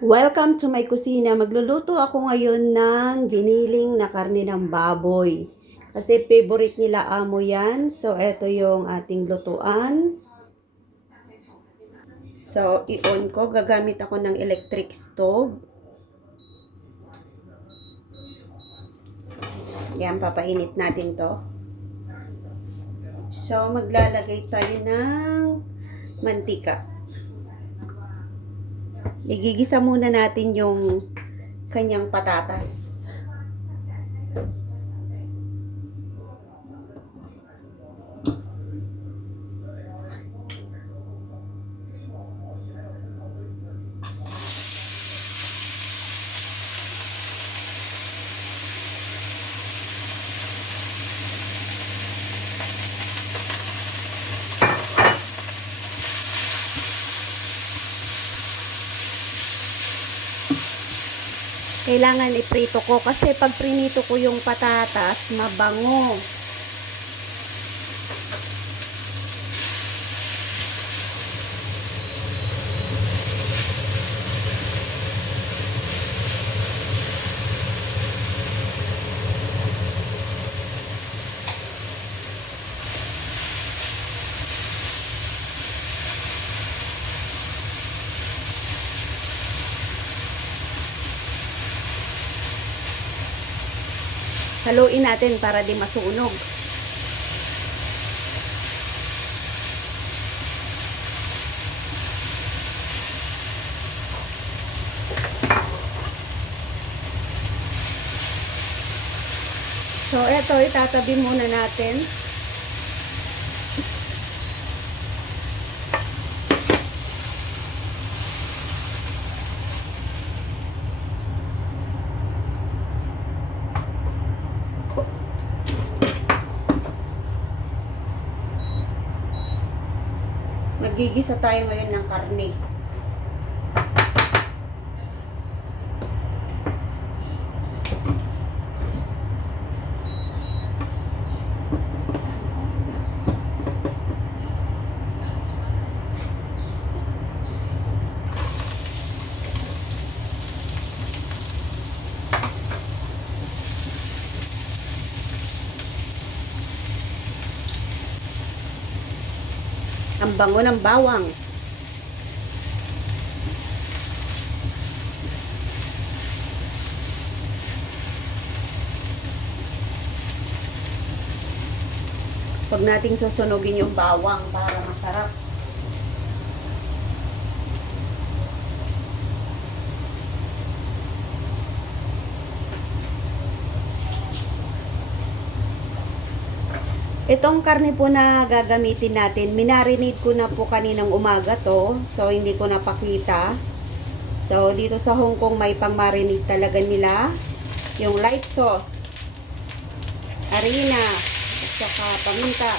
Welcome to my kusina. Magluluto ako ngayon ng giniling na karne ng baboy. Kasi favorite nila amo yan. So, eto yung ating lutuan. So, i-on ko. Gagamit ako ng electric stove. Yan, papainit natin to. So, maglalagay tayo ng mantika. Igigisa muna natin yung kanyang patatas. Kailangan iprito ko kasi pag prinito ko yung patatas, mabango. Haluin natin para di masunog. So, eto, itatabi muna natin. Magigisa tayo ngayon ng karne. Ang bango ng bawang. Huwag nating susunugin yung bawang para masarap. Itong karne po na gagamitin natin, minarinate ko na po kaninang umaga to. So, hindi ko napakita. So, dito sa Hong Kong may pang-marinate talaga nila. Yung light sauce, harina, at saka paminta.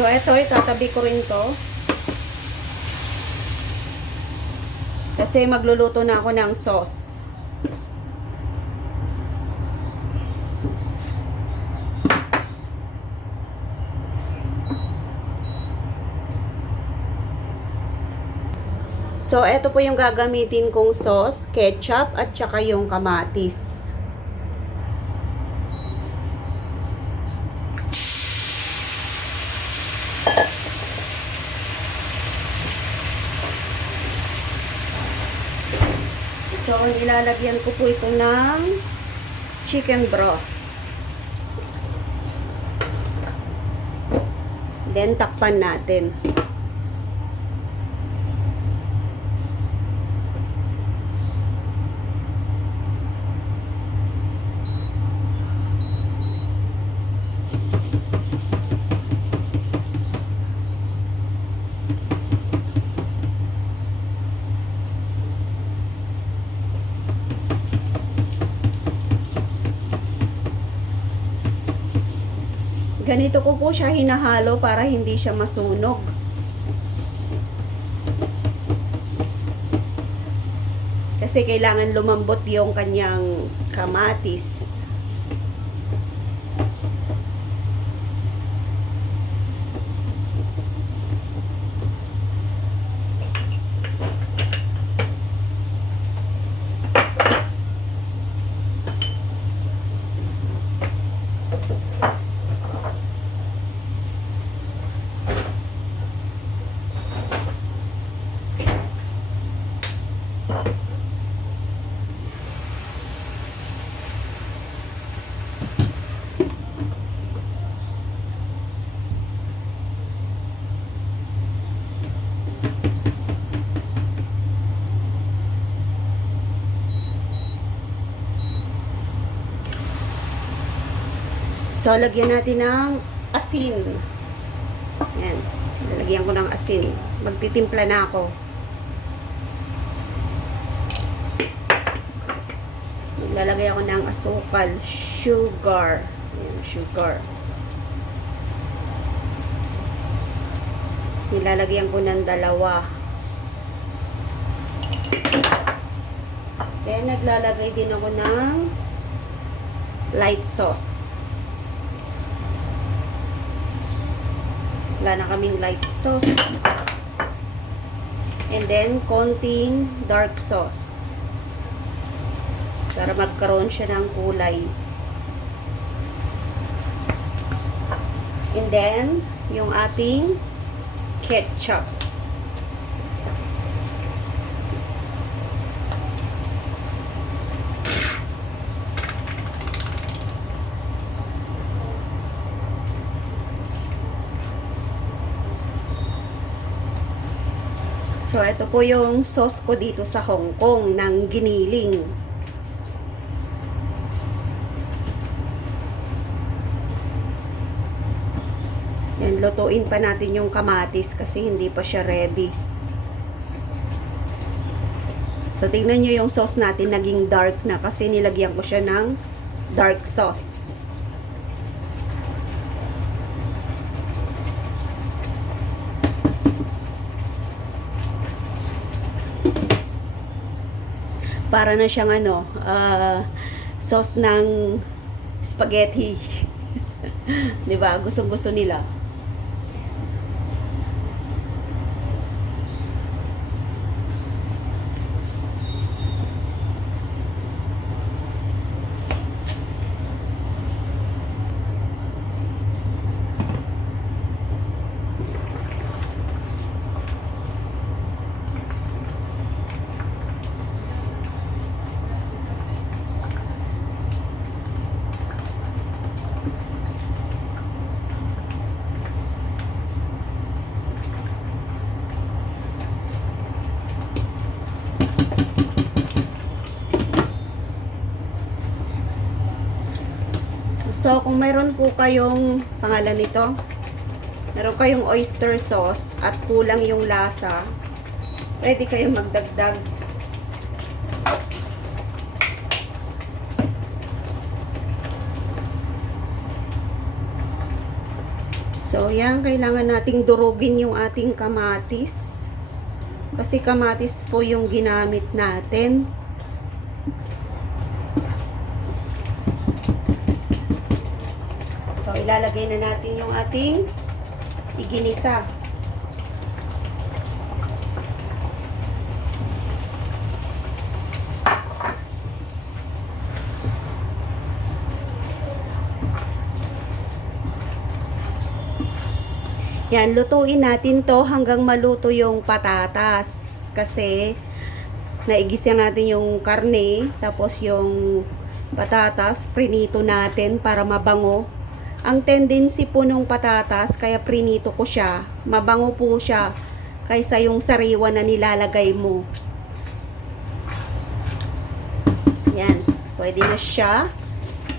So, eto, itatabi ko rin to. Kasi magluluto na ako ng sauce. So, eto po yung gagamitin kong sauce, ketchup, at saka yung kamatis. So, nilalagyan ko po ito ng chicken broth. Then, takpan natin. Ganito ko po siya hinahalo para hindi siya masunog. Kasi kailangan lumambot yung kanyang kamatis. So, lagyan natin ng asin. Ayan. Lalagyan ko ng asin. Magtitimpla na ako. Lalagay ako ng asukal. Sugar. Ayan, sugar. Nilalagyan ko ng 2. Then, naglalagay din ako ng light sauce. Wala na kaming light sauce. And then, konting dark sauce. Para magkaroon siya ng kulay. And then, yung ating ketchup. So, ito po yung sauce ko dito sa Hong Kong ng giniling. Yan, lutuin pa natin yung kamatis kasi hindi pa siya ready. So, tingnan nyo yung sauce natin naging dark na kasi nilagyan ko siya ng dark sauce. Para na siyang sauce ng spaghetti. 'Di ba? Gustong-gusto nila. So, kung meron po kayong pangalan nito, meron kayong oyster sauce at kulang yung lasa, pwede kayong magdagdag. So, yan, kailangan nating durugin yung ating kamatis. Kasi kamatis po yung ginamit natin. So, ilalagay na natin yung ating iginisa. Yan, lutuin natin to hanggang maluto yung patatas. Kasi, naigisa natin yung karne, tapos yung patatas, prinito natin para mabango. Ang tendency po nung patatas, kaya prinito ko siya, mabango po siya kaysa yung sariwa na nilalagay mo. Yan, pwede na siya.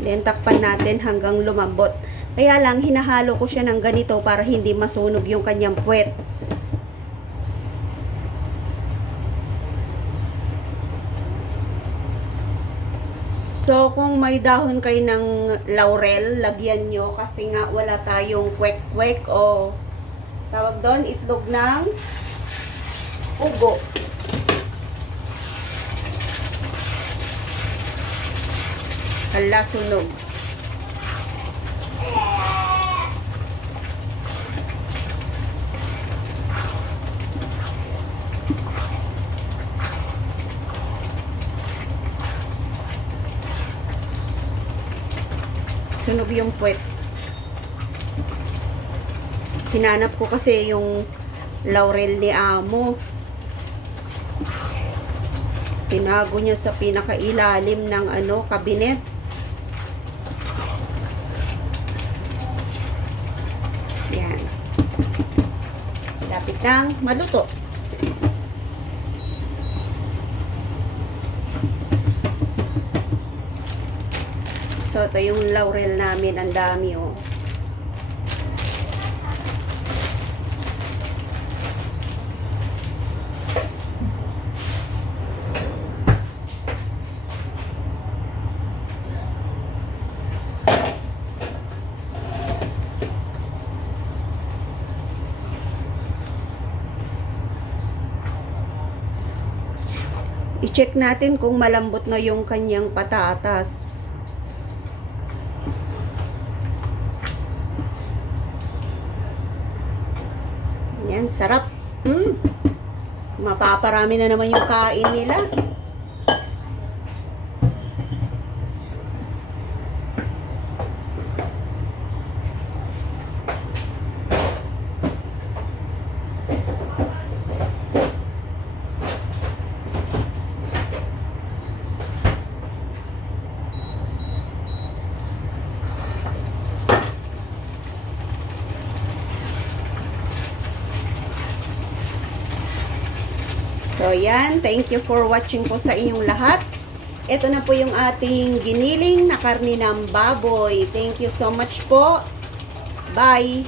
Then takpan natin hanggang lumambot. Kaya lang hinahalo ko siya ng ganito para hindi masunog yung kanyang puwet. So, kung may dahon kayo ng laurel, lagyan nyo kasi nga wala tayong kwek-kwek o tawag doon, itlog ng ugo. Hala, sunog. Sunog yung puwet. Hinanap ko kasi yung laurel ni amo. Tinago niya sa pinakailalim ng kabinet. Yan. Lapit nang maluto. So, ito yung laurel namin. Ang dami, oh. I-check natin kung malambot na yung kanyang patatas. Yan, sarap. Mapaparami na naman yung kain nila. So, yan. Thank you for watching po sa inyong lahat. Ito na po yung ating giniling na karne ng baboy. Thank you so much po. Bye!